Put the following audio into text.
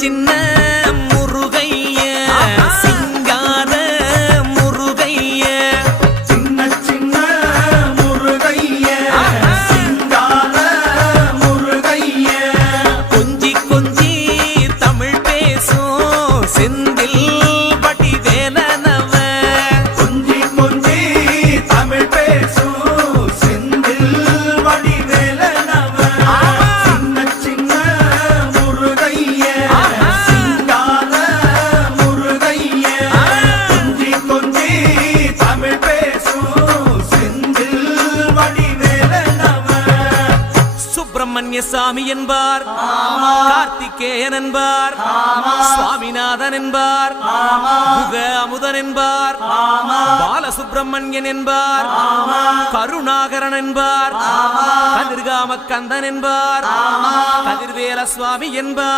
சின்ன முருகைய சிங்கார முருகைய சின்ன முருகைய சிங்கார முருகைய கொஞ்சி கொஞ்சி தமிழ் பேசும் செந்தில் பட்டி வேலனவ கொஞ்சி கொஞ்சி தமிழ் பேசும் செந்தில் பட்டி வேலனவ சின்ன முருகைய சிங்கார முருகைய கொஞ்சி கொஞ்சி தமிழ் பேசும் செந்தில் பட்டி வேலனவ சுப்பிரமணிய சாமி என்பார், கார்த்திகேயன் என்பார், சுவாமிநாதன் என்பார், முக அமுதன் என்பார், பாலசுப்பிரமணியன் என்பார், கருணாகரன் என்பார், கதிர்காம கந்தன் என்பார், கதிர்வேல சுவாமி என்பார்.